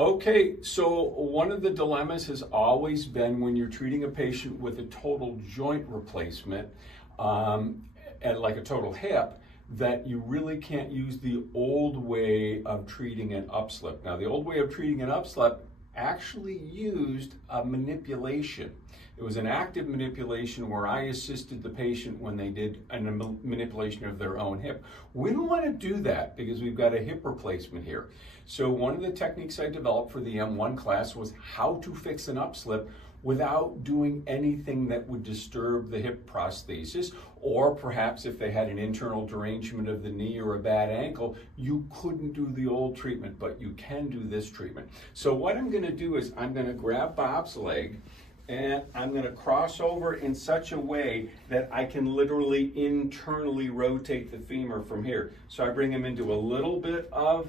Okay, so one of the dilemmas has always been when you're treating a patient with a total joint replacement, and like a total hip, that you really can't use the old way of treating an upslip. Now, the old way of treating an upslip actually used a manipulation. It was an active manipulation where I assisted the patient when they did a manipulation of their own hip. We don't want to do that because we've got a hip replacement here. So one of the techniques I developed for the M1 class was how to fix an upslip without doing anything that would disturb the hip prosthesis, or perhaps if they had an internal derangement of the knee or a bad ankle, you couldn't do the old treatment, but you can do this treatment. So what I'm going to do is I'm going to grab Bob's leg and I'm going to cross over in such a way that I can literally internally rotate the femur from here. So I bring him into a little bit of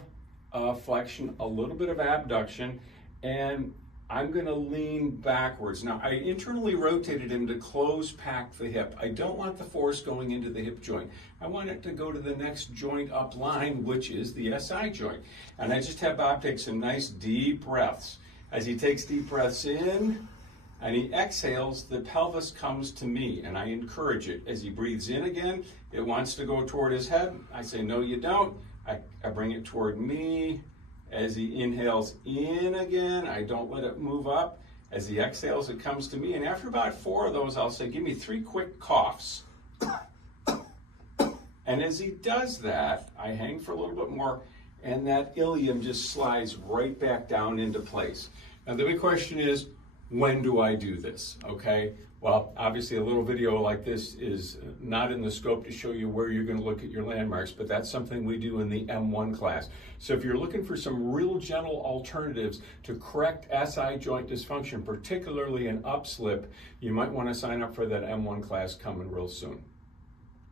flexion, a little bit of abduction, and I'm going to lean backwards. Now, I internally rotated him to close pack the hip. I don't want the force going into the hip joint. I want it to go to the next joint up line, which is the SI joint. And I just have Bob take some nice deep breaths. As he takes deep breaths in and he exhales, the pelvis comes to me, and I encourage it. As he breathes in again, it wants to go toward his head. I say, no, you don't. I bring it toward me. As he inhales in again, I don't let it move up. As he exhales, it comes to me. And after about 4 of those, I'll say, give me 3 quick coughs. And as he does that, I hang for a little bit more, and that ilium just slides right back down into place. Now, the big question is, when do I do this? Okay. Well, obviously a little video like this is not in the scope to show you where you're going to look at your landmarks, but that's something we do in the M1 class. So if you're looking for some real gentle alternatives to correct SI joint dysfunction, particularly an upslip, you might want to sign up for that M1 class coming real soon.